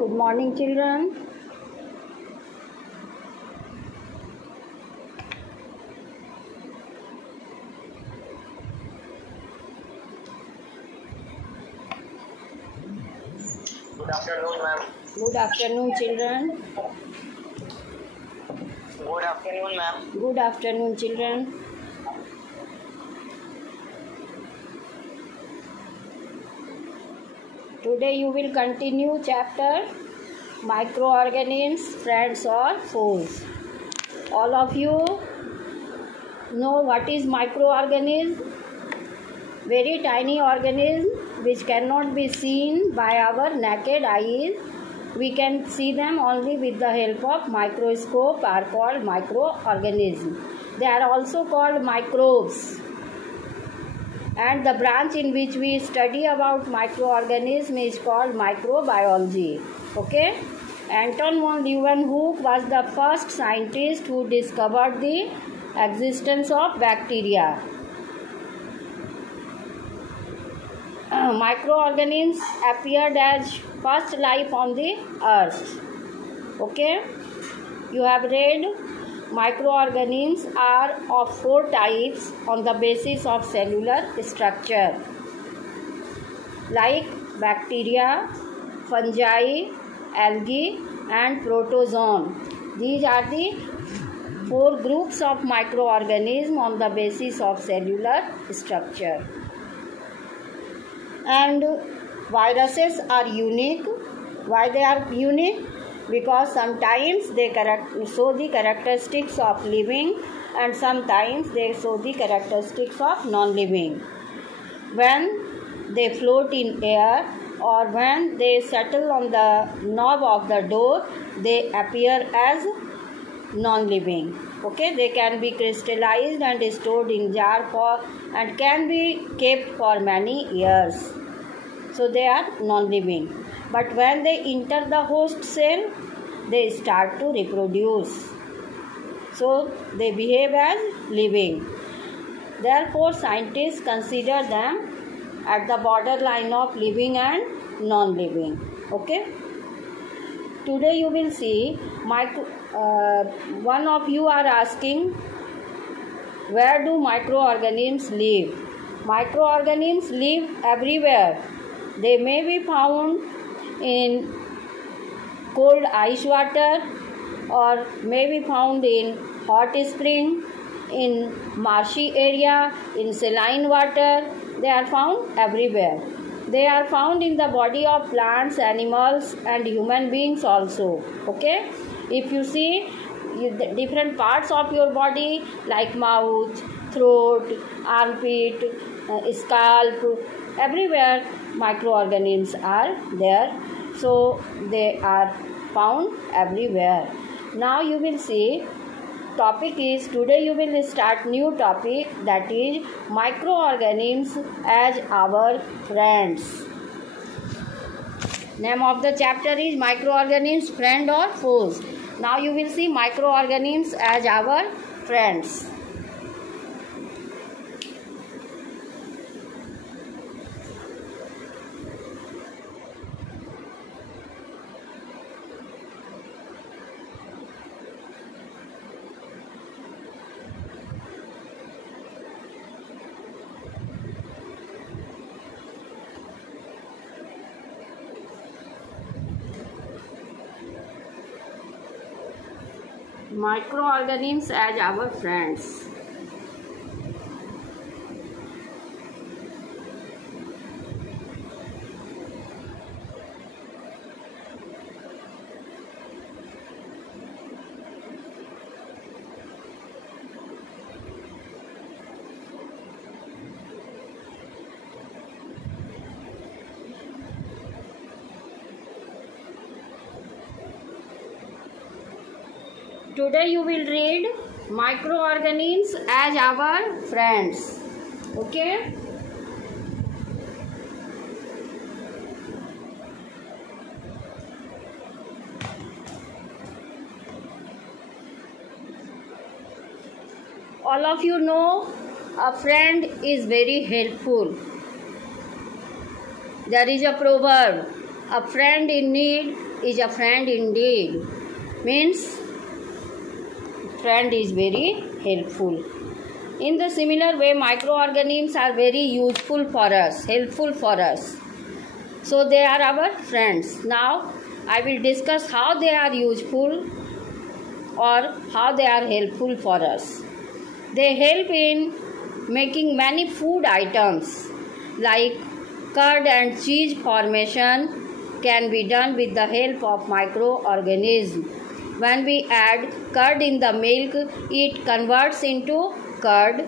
Good morning, children. Good afternoon, ma'am. Good afternoon, children. Good afternoon, ma'am. Good afternoon, children. Today you will continue chapter microorganisms, friends or foes. All of you know what is microorganism? Very tiny organism which cannot be seen by our naked eyes. We can see them only with the help of microscope are called microorganisms. They are also called microbes. And the branch in which we study about microorganism is called microbiology. Okay? Anton von Leeuwenhoek was the first scientist who discovered the existence of bacteria. Microorganisms appeared as first life on the earth. Okay? You have read microorganisms are of 4 types on the basis of cellular structure, like bacteria, fungi, algae and protozoan. These are the 4 groups of microorganisms on the basis of cellular structure. And viruses are unique. Why they are unique? Because sometimes they show the characteristics of living and sometimes they show the characteristics of non-living. When they float in air or when they settle on the knob of the door, they appear as non-living. Okay, they can be crystallized and stored in jar and can be kept for many years. So they are non-living. But when they enter the host cell, they start to reproduce. So they behave as living. Therefore, scientists consider them at the borderline of living and non-living. Okay. Today you will see one of you are asking, where do microorganisms live? Microorganisms live everywhere. They may be found in cold ice water or may be found in hot spring, in marshy area, in saline water. They are found everywhere. They are found in the body of plants, animals and human beings also. Okay? If you see the different parts of your body like mouth, throat, armpit, scalp, everywhere microorganisms are there. So they are found everywhere. Now you will see topic is, today you will start new topic, that is microorganisms as our friends. Name of the chapter is microorganisms, friend or foes. Now you will see microorganisms as our friends. Microorganisms as our friends. Today you will read microorganisms as our friends. Okay? All of you know a friend is very helpful. There is a proverb, A friend in need is a friend indeed. Means friend is very helpful. In the similar way, microorganisms are very useful for us, helpful for us. So they are our friends. Now I will discuss how they are useful or how they are helpful for us. They help in making many food items like curd and cheese formation can be done with the help of microorganisms. When we add curd in the milk, it converts into curd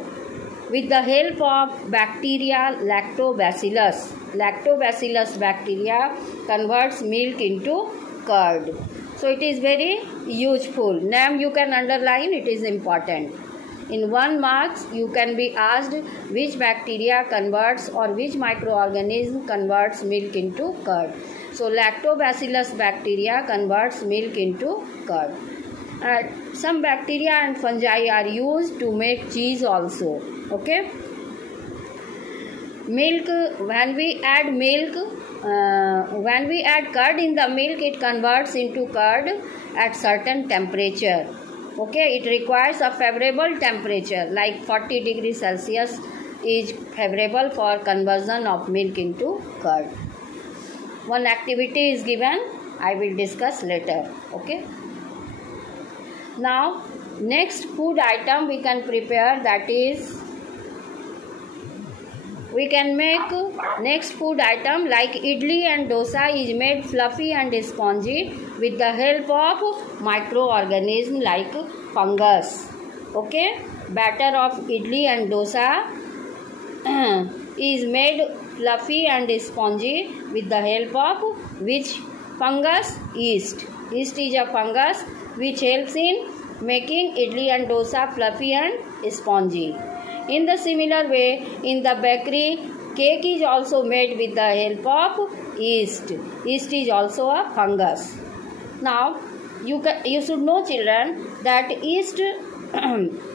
with the help of bacteria lactobacillus. Lactobacillus bacteria converts milk into curd. So it is very useful. Name you can underline, it is important. In 1 marks, you can be asked which bacteria converts or which microorganism converts milk into curd. So lactobacillus bacteria converts milk into curd. Some bacteria and fungi are used to make cheese also. Okay. Milk, when we add curd in the milk, it converts into curd at certain temperature. Okay, it requires a favorable temperature like 40 degrees Celsius is favorable for conversion of milk into curd. One activity is given, I will discuss later. Okay. Now, next food item we can prepare, that is, we can make next food item like idli and dosa is made fluffy and spongy with the help of microorganisms like fungus. Okay, batter of idli and dosa is made fluffy and spongy with the help of which fungus? Yeast. Yeast is a fungus which helps in making idli and dosa fluffy and spongy. In the similar way, in the bakery, cake is also made with the help of yeast. Yeast is also a fungus. Now, you should know, children, that yeast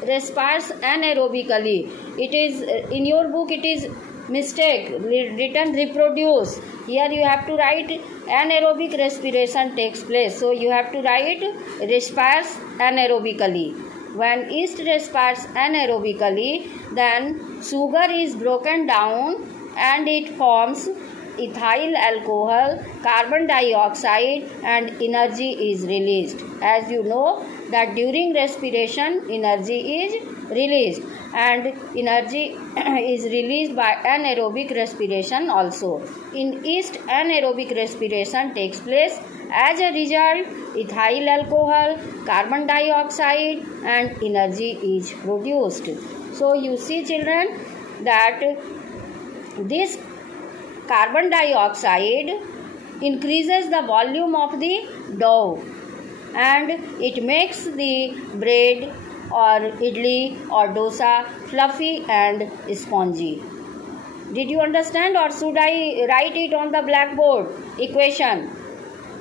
respires anaerobically. It is in your book. It is mistake written reproduce. Here you have to write anaerobic respiration takes place. So you have to write respires anaerobically. When yeast respires anaerobically, then sugar is broken down and it forms ethyl alcohol, carbon dioxide, and energy is released. As you know that during respiration energy is released, and energy is released by anaerobic respiration also. In yeast, anaerobic respiration takes place. As a result, ethyl alcohol, carbon dioxide, and energy is produced. So you see, children, that this carbon dioxide increases the volume of the dough and it makes the bread or idli or dosa fluffy and spongy. Did you understand, or should I write it on the blackboard? Equation.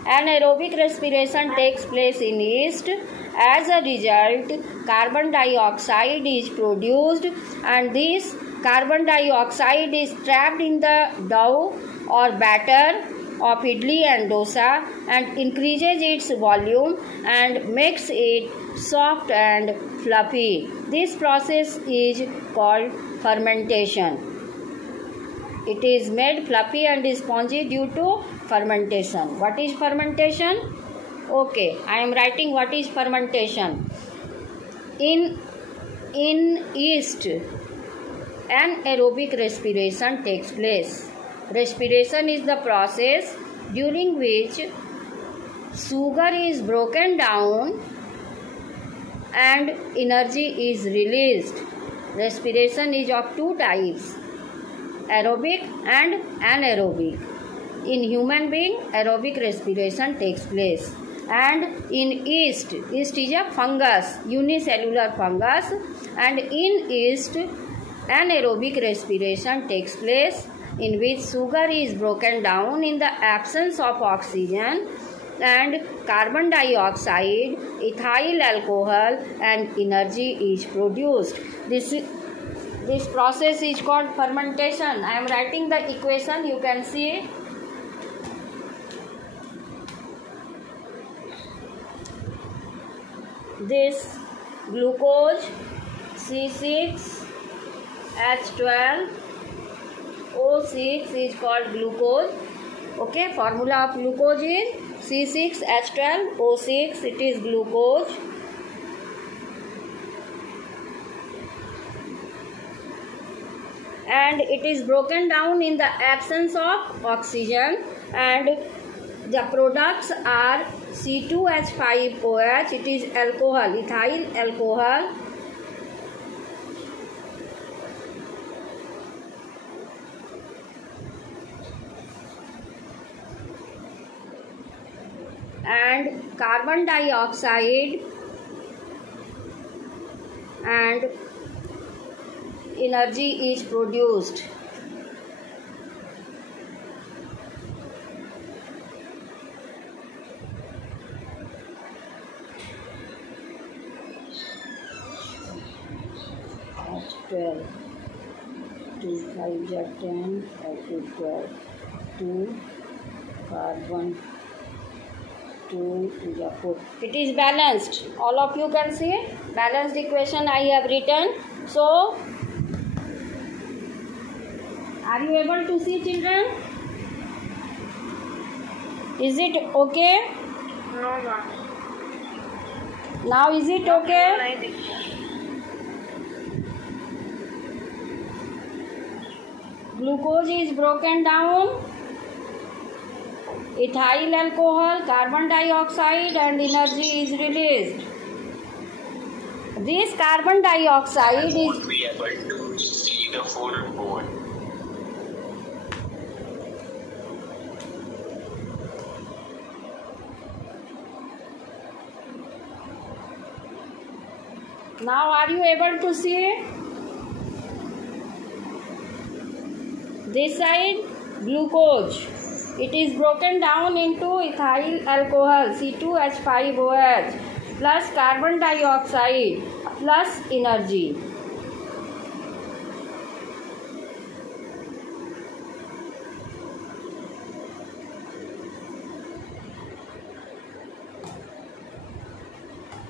Anaerobic respiration takes place in yeast. As a result, carbon dioxide is produced and this carbon dioxide is trapped in the dough or batter of idli and dosa and increases its volume and makes it soft and fluffy. This process is called fermentation. It is made fluffy and spongy due to fermentation. What is fermentation? Okay, I am writing what is fermentation. In yeast, anaerobic respiration takes place. Respiration is the process during which sugar is broken down and energy is released. Respiration is of two types, aerobic and anaerobic. In human being, aerobic respiration takes place. And in yeast is a fungus, unicellular fungus, and in yeast, anaerobic respiration takes place in which sugar is broken down in the absence of oxygen and carbon dioxide, ethyl alcohol, and energy is produced. This process is called fermentation. I am writing the equation, you can see. this glucose C6H12O6 is called glucose. Okay, formula of glucose is C6H12O6. It is glucose. And it is broken down in the absence of oxygen, and the products are C2H5OH. It is alcohol, ethyl alcohol. And carbon dioxide and energy is produced. H12, 2 5 are 10, 5 to 12, 2 carbon, 2 is 4. It is balanced. All of you can see balanced equation I have written. So, are you able to see, children? Is it okay? No, ma'am. Now is it okay? Glucose is broken down, ethyl alcohol, carbon dioxide, and energy is released. This carbon dioxide is Won't be able to see the full board. Now are you able to see? This side glucose, it is broken down into ethyl alcohol C2H5OH plus carbon dioxide plus energy.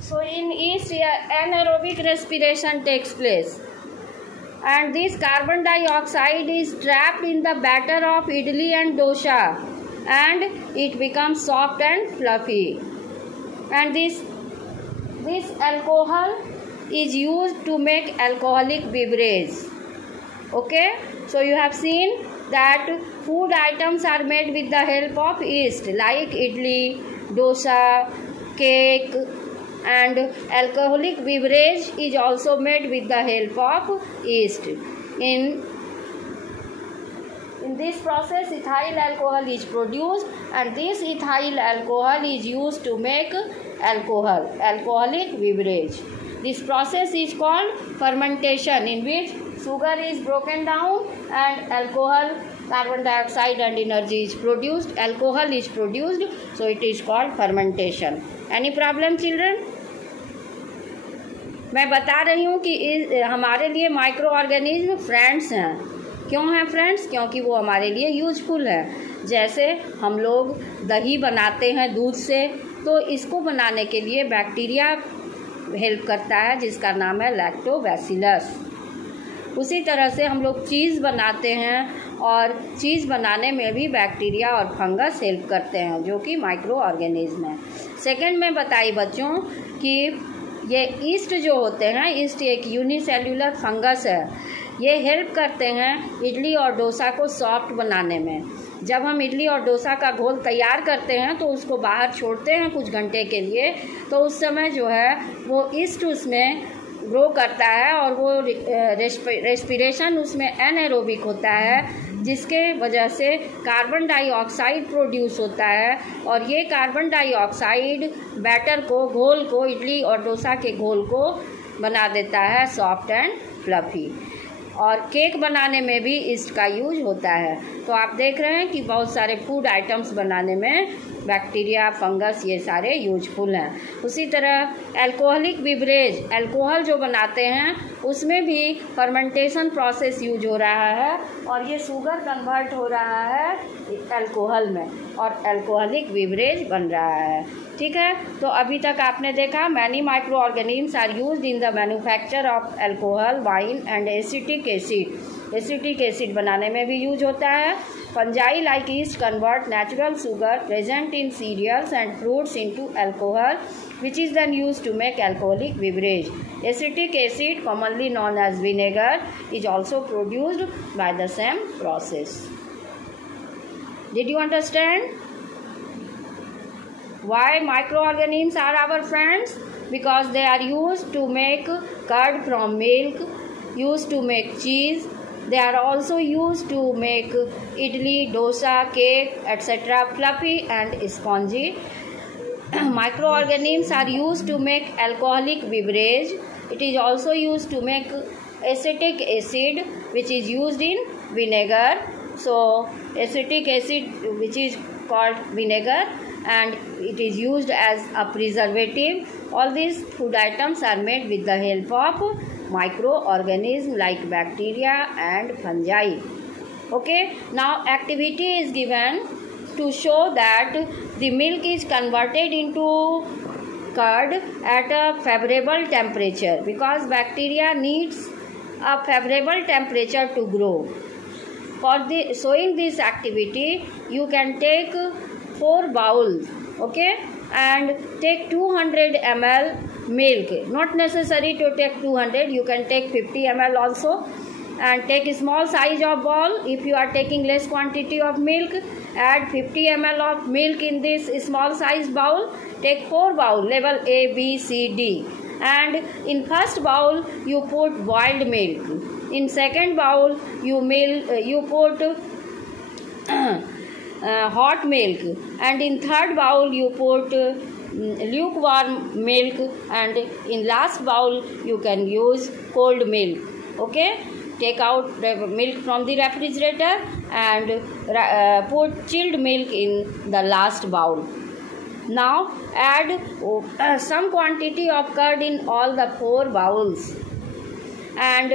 So in yeast anaerobic respiration takes place, and this carbon dioxide is trapped in the batter of idli and dosa, and it becomes soft and fluffy. And this alcohol is used to make alcoholic beverage. Okay, so you have seen that food items are made with the help of yeast, like idli, dosa, cake, and alcoholic beverage is also made with the help of yeast. In this process, ethyl alcohol is produced, and this ethyl alcohol is used to make alcoholic beverage. This process is called fermentation, in which sugar is broken down and alcohol, carbon dioxide, and energy is produced. Alcohol is produced, so it is called fermentation. Any problem, children? मैं बता रही हूँ कि हमारे लिए micro organism friends हैं. क्यों हैं फ्रेंड्स? क्योंकि वो हमारे लिए यूजफुल है. जैसे हम लोग दही बनाते हैं दूध से, तो इसको बनाने के लिए बैक्टीरिया हेल्प करता है जिसका नाम है लैक्टोबैसिलस. उसी तरह से हम लोग चीज़ बनाते हैं, और चीज़ बनाने में भी बैक्टीरिया और फंगस हेल्प करते हैं, जो कि माइक्रो ऑर्गेनिज्म है. सेकंड में बताई बच्चों कि ये ईस्ट जो होते हैं, ईस्ट एक यूनिसेल्युलर फंगस है. ये हेल्प करते हैं इडली और डोसा को सॉफ्ट बनाने में. जब हम इडली और डोसा का घोल तैयार करते हैं तो उसको बाहर छोड़ते हैं कुछ घंटे के लिए, तो उस समय जो है वो ईस्ट उसमें ग्रो करता है, और वो रेस्पिरेशन उसमें एनाएरोबिक होता है, जिसके वजह से कार्बन डाइऑक्साइड प्रोड्यूस होता है. और ये कार्बन डाइऑक्साइड बैटर को, घोल को, इडली और डोसा के घोल को बना देता है सॉफ्ट एंड फ्लफी. और केक बनाने में भी इसका यूज होता है। तो आप देख रहे हैं कि बहुत सारे फूड आइटम्स बनाने में बैक्टीरिया, फंगस ये सारे यूजफुल हैं। उसी तरह अल्कोहलिक बिवरेज, अल्कोहल जो बनाते हैं उसमें भी फर्मेंटेशन प्रोसेस यूज हो रहा है और ये शुगर कन्वर्ट हो रहा है अल्कोहल में और अल्कोहलिक बिवरेज बन रहा है। ठीक है, तो अभी तक आपने देखा many micro organisms are used in the manufacture of alcohol, wine and acetic acid. Acetic acid बनाने में भी यूज होता है। Fungi like yeast convert natural sugar present in cereals and fruits into alcohol which is then used to make alcoholic beverage. Acetic acid, commonly known as vinegar, is also produced by the same process. Did you understand why microorganisms are our friends? Because they are used to make curd from milk, used to make cheese. They are also used to make idli, dosa, cake, etc. fluffy and spongy. Microorganisms are used to make alcoholic beverage. It is also used to make acetic acid, which is used in vinegar. So acetic acid, which is called vinegar, and it is used as a preservative. All these food items are made with the help of microorganisms like bacteria and fungi. Okay, now activity is given to show that the milk is converted into curd at a favorable temperature, because bacteria needs a favorable temperature to grow. For showing this activity, you can take 4 bowls, okay, and take 200 ml milk. Not necessary to take 200, you can take 50 ml also, and take a small size of bowl. If you are taking less quantity of milk, add 50 ml of milk in this small size bowl. Take 4 bowl, level A, B, C, D, and in first bowl you put boiled milk. In second bowl you put hot milk, and in third bowl you put lukewarm milk, and in last bowl you can use cold milk. Okay, take out the milk from the refrigerator and put chilled milk in the last bowl. Now add some quantity of curd in all the 4 bowls and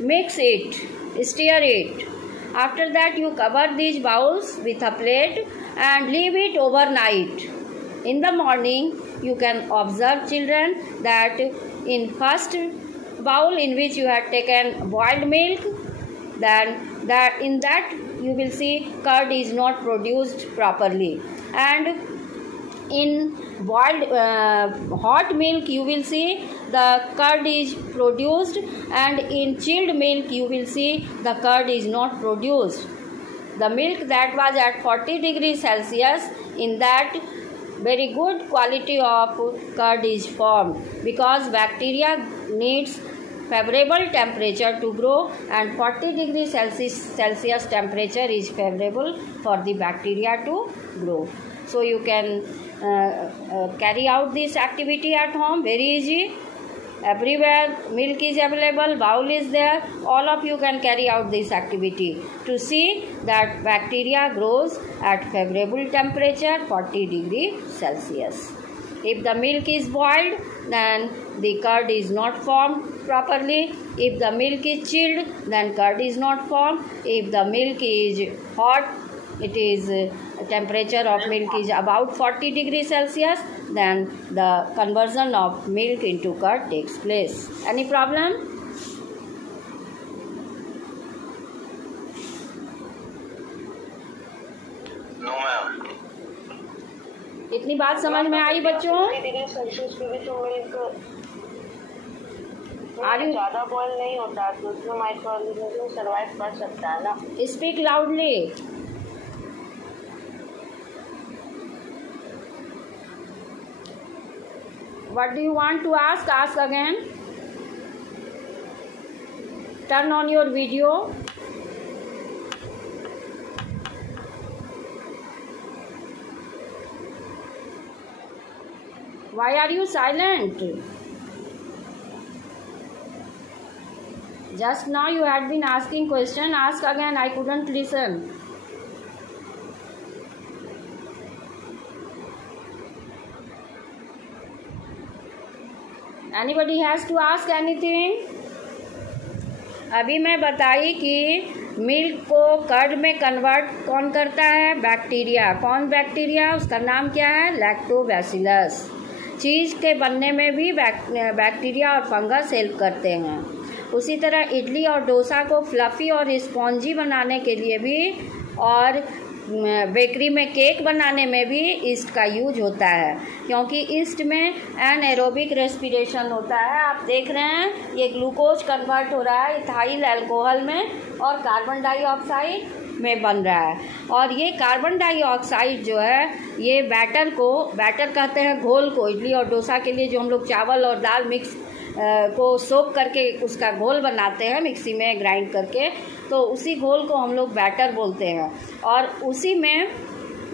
mix it, stir it. After that you cover these bowls with a plate and leave it overnight. In the morning you can observe, children, that in first bowl in which you had taken boiled milk, then in that you will see curd is not produced properly, and in boiled hot milk you will see the curd is produced, and in chilled milk you will see the curd is not produced. The milk that was at 40 degrees Celsius, in that very good quality of curd is formed, because bacteria needs favorable temperature to grow, and 40 degrees Celsius temperature is favorable for the bacteria to grow. So you can carry out this activity at home, very easy. Everywhere milk is available, bowl is there, all of you can carry out this activity to see that bacteria grows at favorable temperature 40 degrees Celsius. If the milk is boiled, then the curd is not formed properly. If the milk is chilled, then curd is not formed. If the milk is hot, it is temperature of milk is about 40 degrees Celsius, then the conversion of milk into curd takes place. Any problem? No, ma'am. इतनी बात समझ में आई बच्चों? ज्यादा boil नहीं होता तो उसमें माइक्रोऑर्गेनिज्म सर्वाइव कर सकता है ना. Speak loudly. What do you want to ask? Ask again. Turn on your video. Why are you silent? Just now you had been asking question. Ask again. I couldn't listen. Anybody has to ask anything? अभी मैं बताई कि milk को curd में convert कौन करता है? Bacteria. कौन बैक्टीरिया? उसका नाम क्या है? लैक्टोबैसिलस. चीज़ के बनने में भी बैक्टीरिया और फंगस हेल्प करते हैं. उसी तरह इडली और डोसा को फ्लफ़ी और स्पॉन्जी बनाने के लिए भी और बेकरी में केक बनाने में भी ईस्ट का यूज होता है, क्योंकि ईस्ट में एनएरोबिक रेस्पिरेशन होता है. आप देख रहे हैं ये ग्लूकोज कन्वर्ट हो रहा है इथाइल अल्कोहल में और कार्बन डाइऑक्साइड में बन रहा है. और ये कार्बन डाइऑक्साइड जो है ये बैटर कहते हैं घोल को. इडली और डोसा के लिए जो हम लोग चावल और दाल मिक्स को सोक करके उसका घोल बनाते हैं मिक्सी में ग्राइंड करके, तो उसी घोल को हम लोग बैटर बोलते हैं. और उसी में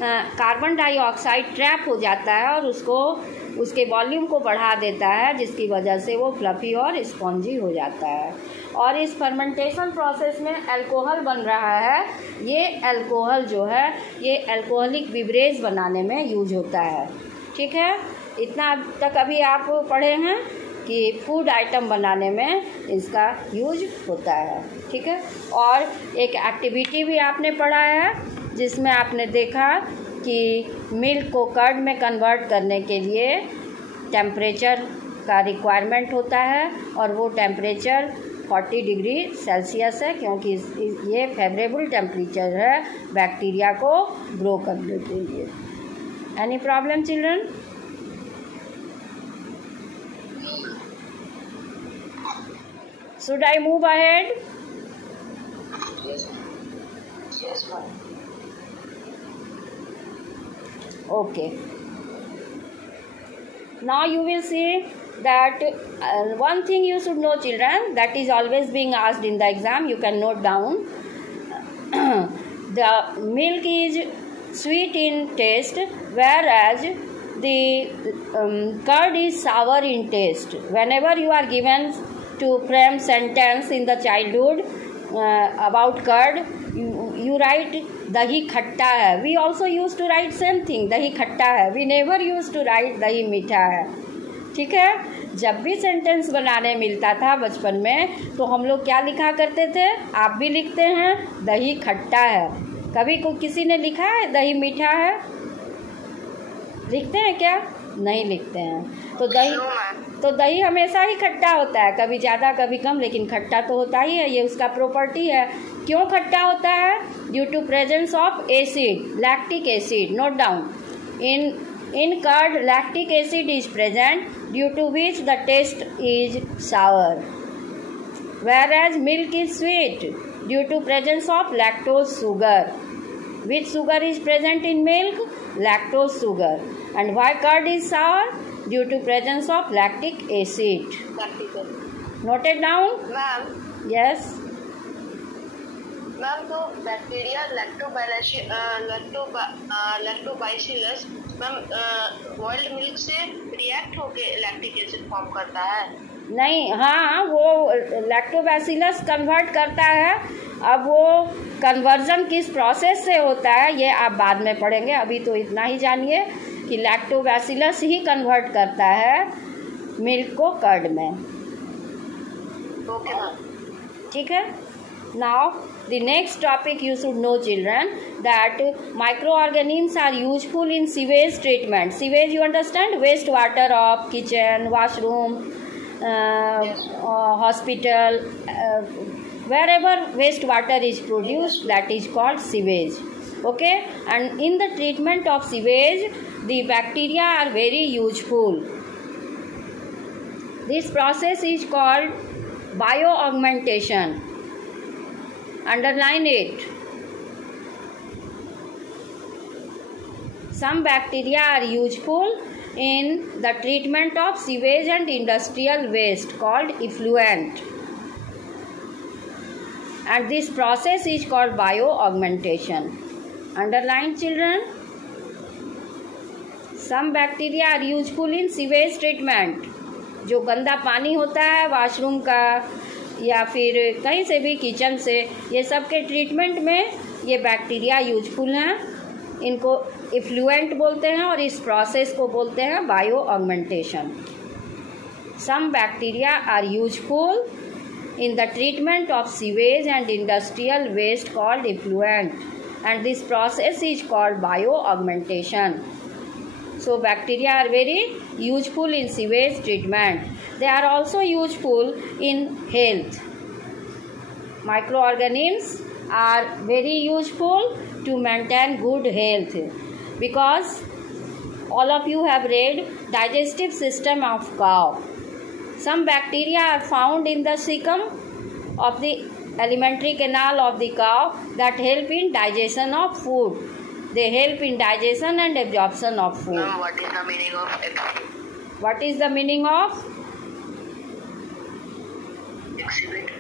कार्बन डाइऑक्साइड ट्रैप हो जाता है और उसके वॉल्यूम को बढ़ा देता है, जिसकी वजह से वो फ्लफ़ी और स्पॉन्जी हो जाता है. और इस फर्मेंटेशन प्रोसेस में अल्कोहल बन रहा है. ये अल्कोहल जो है ये अल्कोहलिक बिवरेज बनाने में यूज होता है. ठीक है, इतना तक अभी आप पढ़े हैं कि फूड आइटम बनाने में इसका यूज होता है. ठीक है, और एक एक्टिविटी भी आपने पढ़ा है जिसमें आपने देखा कि मिल्क को कर्ड में कन्वर्ट करने के लिए टेम्परेचर का रिक्वायरमेंट होता है और वो टेम्परेचर 40 डिग्री सेल्सियस है, क्योंकि ये फेवरेबल टेम्परेचर है बैक्टीरिया को ग्रो करने के लिए. Any problem children? Should I move ahead? Yes, ma'am. Okay. Now you will see that one thing you should know, children, that is always being asked in the exam. You can note down. The milk is sweet in taste, whereas the curd is sour in taste. Whenever you are given to frame sentence in the childhood about curd, you write dahi khatta hai. We also used to write same thing, dahi khatta hai. We never used to write dahi मीठा है. ठीक है, जब भी sentence बनाने मिलता था बचपन में तो हम लोग क्या लिखा करते थे? आप भी लिखते हैं दही खट्टा है. कभी किसी ने लिखा है दही मीठा है? लिखते हैं क्या? नहीं लिखते हैं. तो दही हमेशा ही खट्टा होता है, कभी ज़्यादा कभी कम, लेकिन खट्टा तो होता ही है. ये उसका प्रॉपर्टी है. क्यों खट्टा होता है? Due to presence of acid, lactic acid. Note down. In curd lactic acid is present, due to which the taste is sour. whereas milk is sweet due to presence of lactose sugar. Which sugar is present in milk? Lactose sugar. And why curd is sour? Due to presence of lactic acid. Noted down? Ma'am. Yes. Ma'am, तो bacteria लैक्टोबाइसिलस ma'am boiled milk से react होके lactic acid form करता है? नहीं, हाँ, वो lactobacillus convert करता है. अब वो कन्वर्जन किस प्रोसेस से होता है ये आप बाद में पढ़ेंगे. अभी तो इतना ही जानिए कि लैक्टोबैसिलस ही कन्वर्ट करता है मिल्क को कर्ड में. Okay ma'am. ठीक है. Now the next topic you should know, children, that microorganisms are useful in sewage treatment. Sewage, you understand? Waste water of kitchen, washroom, hospital, wherever waste water is produced, that is called sewage. Okay, and in the treatment of sewage the bacteria are very useful. This process is called bioaugmentation. Underline it. Some bacteria are useful in the treatment of sewage and industrial waste called effluent, and this process is called bioaugmentation. Underline, children. Some bacteria are useful in sewage treatment. जो गंदा पानी होता है washroom का या फिर कहीं से भी किचन से, ये सब के ट्रीटमेंट में ये बैक्टीरिया यूजफुल हैं। इनको इफ्लुएंट बोलते हैं और इस प्रोसेस को बोलते हैं bioaugmentation. Some bacteria are useful in the treatment of sewage and industrial waste called effluent, and this process is called bio-augmentation. So bacteria are very useful in sewage treatment. They are also useful in health. Microorganisms are very useful to maintain good health, because all of you have read digestive system of cow. Some bacteria are found in the cecum of the alimentary canal of the cow that help in digestion of food. They help in digestion and absorption of food. Ma'am, what is the meaning of exhibit? What is the meaning of? Exhibit.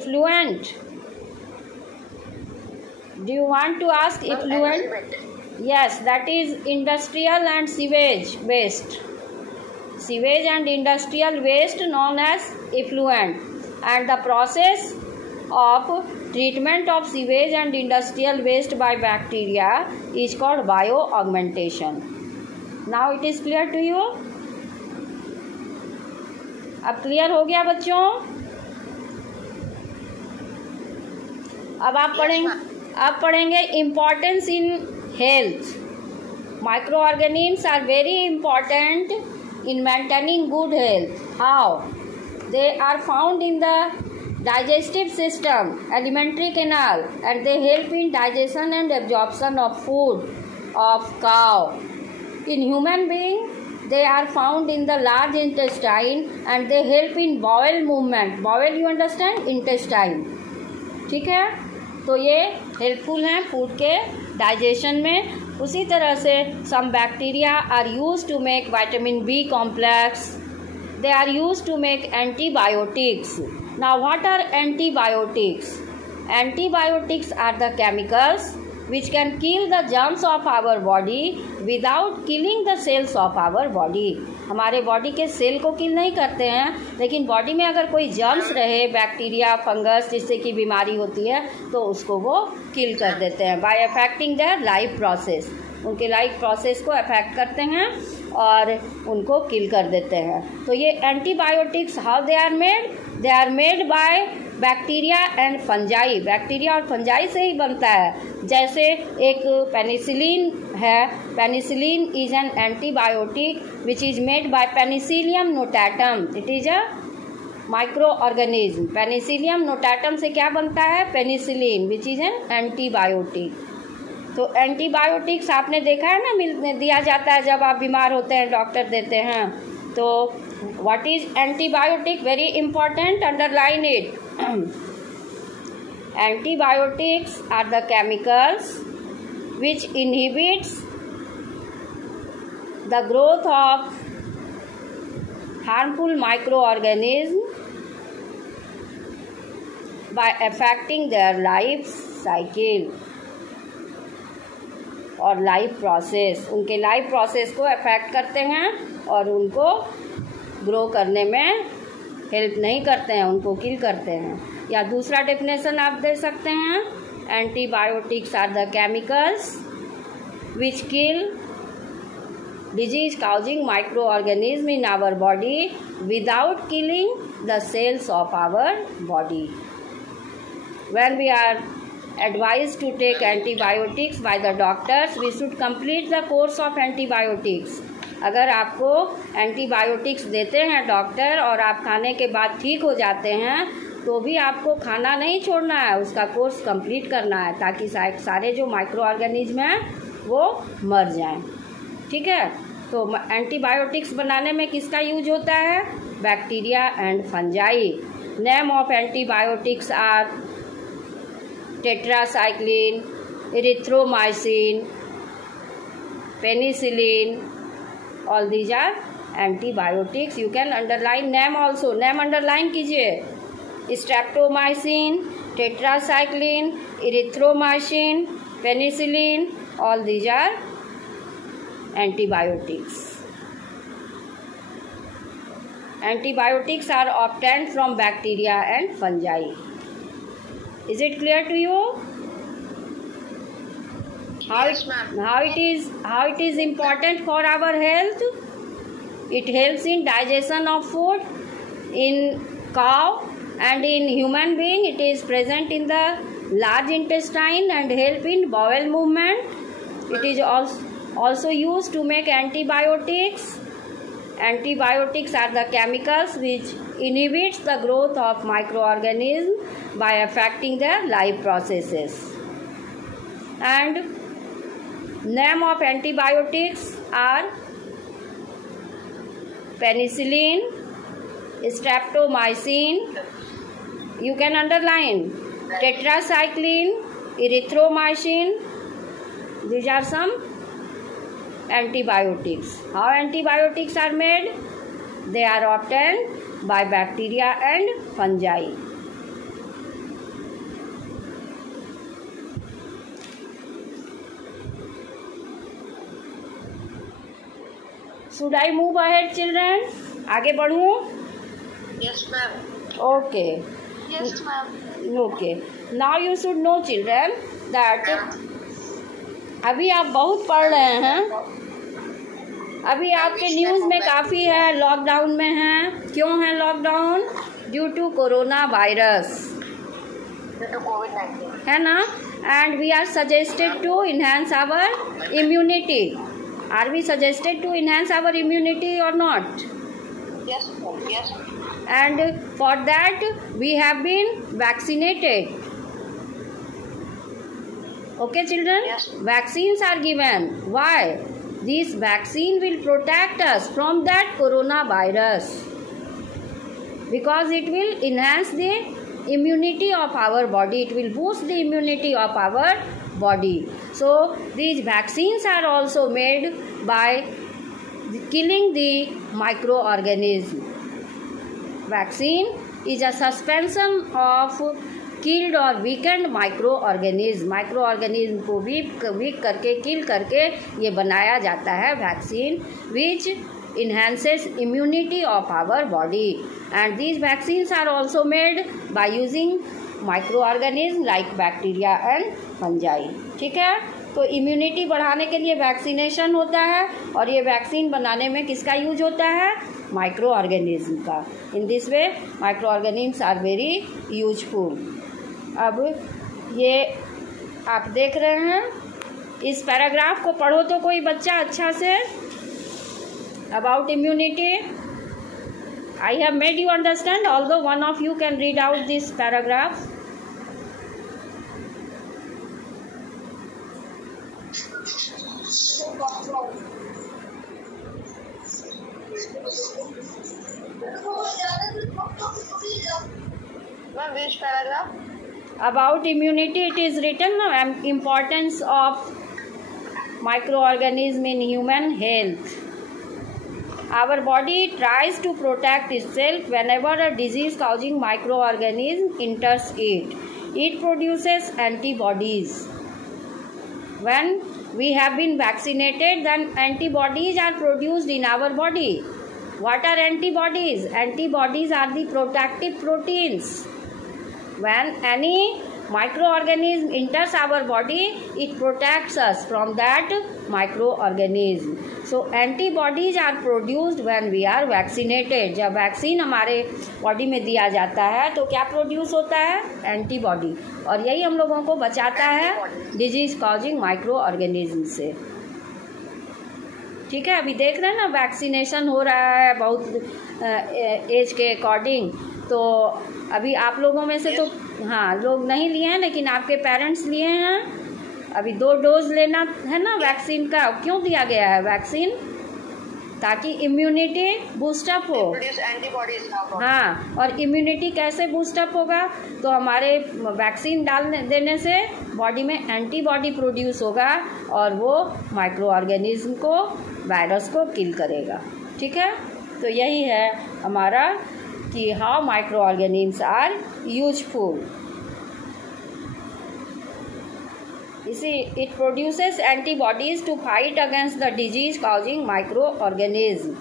Effluent. Do you want to ask effluent? Exhibit. Yes, that is industrial and sewage waste. Sewage and industrial waste known as effluent. And the process of treatment of sewage and industrial waste by bacteria is called bio-augmentation. Now it is clear to you? अब clear हो गया बच्चों? अब आप पढ़ेंगे importance in health. Microorganisms are very important in maintaining good health. How? They are found in the digestive system, alimentary canal, and they help in digestion and absorption of food of cow. In human being, they are found in the large intestine and they help in bowel movement. Bowel, you understand? Intestine. ठीक है, तो ये helpful हैं food के digestion में. उसी तरह से some bacteria are used to make vitamin B complex. They are used to make antibiotics. Now what are antibiotics? Antibiotics are the chemicals which can kill the germs of our body without killing the cells of our body. हमारे body के cell को किल नहीं करते हैं, लेकिन body में अगर कोई जर्म्स रहे, बैक्टीरिया, फंगस, जिससे कि बीमारी होती है, तो उसको वो किल कर देते हैं by affecting their life process. उनके लाइफ प्रोसेस को अफेक्ट करते हैं और उनको किल कर देते हैं. तो ये antibiotics how they are made? They are made by bacteria and fungi. Bacteria और फंजाई से ही बनता है. जैसे एक पेनिसिलिन है. Penicillin is an antibiotic which is made by penicillium notatum. It is a micro organism. Penicillium notatum से क्या बनता है? Penicillin which is an antibiotic. तो एंटीबायोटिक्स आपने देखा है ना, दिया जाता है जब आप बीमार होते हैं, डॉक्टर देते हैं. तो what is antibiotic? Very important, underline it. Antibiotics are the chemicals which inhibits the growth of harmful microorganisms by affecting their life cycle और लाइफ प्रोसेस. उनके लाइफ प्रोसेस को अफेक्ट करते हैं और उनको ग्रो करने में हेल्प नहीं करते हैं, उनको किल करते हैं. या दूसरा डेफिनेशन आप दे सकते हैं, antibiotics are the chemicals which kill disease causing micro organism in our body without killing the cells of our body. When we are advised to take antibiotics by the doctors, we should complete the course of antibiotics. अगर आपको antibiotics देते हैं doctor और आप खाने के बाद ठीक हो जाते हैं, तो भी आपको खाना नहीं छोड़ना है, उसका कोर्स कंप्लीट करना है, ताकि सारे जो माइक्रो ऑर्गेनिज्म हैं वो मर जाएं. ठीक है, तो एंटीबायोटिक्स बनाने में किसका यूज होता है? Bacteria and fungi. Name of antibiotics are tetracycline, erythromycin, penicillin. All these are antibiotics. You can underline name also. Name underline कीजिए. Streptomycin, tetracycline, erythromycin, penicillin. All these are antibiotics. Antibiotics are obtained from bacteria and fungi. Is it clear to you? Yes, ma'am. How it is important for our health? It helps in digestion of food in cow and in human being. It is present in the large intestine and help in bowel movement. It is also used to make antibiotics. Antibiotics are the chemicals which inhibits the growth of microorganisms by affecting their life processes. And name of antibiotics are penicillin, streptomycin, you can underline, tetracycline, erythromycin. These are some antibiotics. How antibiotics are made? They are obtained by bacteria and fungi. Should I move ahead, children? आगे बढ़ूँ? Yes, ma'am. Okay. Yes, ma'am. Okay. Now you should know, children, that अभी आप बहुत पढ़ रहे हैं. अभी आपके न्यूज़ में काफ़ी है, लॉकडाउन में हैं. क्यों है lockdown? Due to corona virus, Due to COVID-19. है ना? And we are suggested to enhance our immunity. Are we suggested to enhance our immunity or not? Yes, ma'am. Yes. And for that we have been vaccinated. Okay, children? Yes. Vaccines are given. Why? This vaccine will protect us from that coronavirus, because it will enhance the immunity of our body. It will boost the immunity of our body. So these vaccines are also made by killing the microorganism. Vaccine is a suspension of killed or weakened microorganism. Microorganism को weak करके, kill करके ये बनाया जाता है vaccine, which enhances immunity of our body. And these vaccines are also made by using microorganisms like bacteria and fungi. ठीक है? तो इम्यूनिटी बढ़ाने के लिए वैक्सीनेशन होता है, और ये वैक्सीन बनाने में किसका यूज होता है? माइक्रो ऑर्गेनिज्म का. In this way micro organisms are very useful. अब ये आप देख रहे हैं, इस पैराग्राफ को पढ़ो तो कोई बच्चा अच्छा से. About immunity I have made you understand, although one of you can read out this paragraph. Ma'am, which paragraph? About immunity, it is written importance of microorganism in human health. Our body tries to protect itself whenever a disease-causing microorganism enters it. It produces antibodies. When we have been vaccinated, then antibodies are produced in our body. What are antibodies? Antibodies are the protective proteins. When any microorganism enters our body, it protects us from that microorganism. So antibodies are produced when we are vaccinated. जब vaccine हमारे body में दिया जाता है तो क्या produce होता है? एंटीबॉडी. और यही हम लोगों को बचाता है डिजीज कॉजिंग माइक्रो ऑर्गेनिज्म से. ठीक है? अभी देख रहे हैं ना, वैक्सीनेशन हो रहा है बहुत एज के अकॉर्डिंग. तो अभी आप लोगों में से तो हाँ लोग नहीं लिए हैं, लेकिन आपके पेरेंट्स लिए हैं. अभी 2 डोज लेना है ना वैक्सीन का. क्यों दिया गया है वैक्सीन? ताकि इम्यूनिटी बूस्टअप हो. हाँ, और इम्यूनिटी कैसे बूस्टअप होगा? तो हमारे वैक्सीन देने से बॉडी में एंटीबॉडी प्रोड्यूस होगा और वो माइक्रो ऑर्गेनिज्म को, वायरस को किल करेगा. ठीक है? तो यही है हमारा कि how micro organisms are useful. You see, it produces antibodies to fight against the disease-causing microorganism.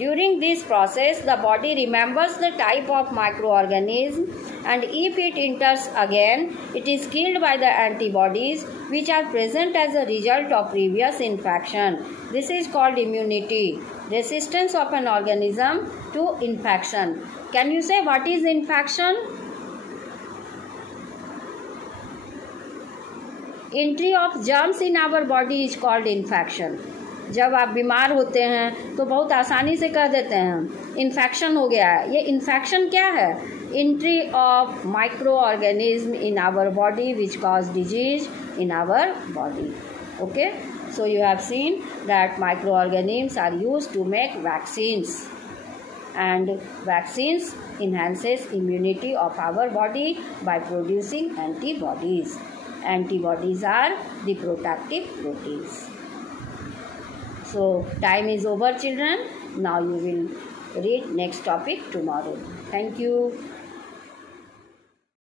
During this process, the body remembers the type of microorganism, and if it enters again, it is killed by the antibodies which are present as a result of previous infection. This is called immunity, resistance of an organism to infection. Can you say what is infection? Entry of germs in our body is called infection. जब आप बीमार होते हैं तो बहुत आसानी से कह देते हैं इन्फेक्शन हो गया है. ये इन्फेक्शन क्या है? Entry of micro organism in our body which cause disease in our body. Okay, so you have seen that micro organisms are used to make vaccines, and vaccines enhances immunity of our body by producing antibodies. Antibodies are the protective proteins. So time is over, children. Now you will read next topic tomorrow. Thank you.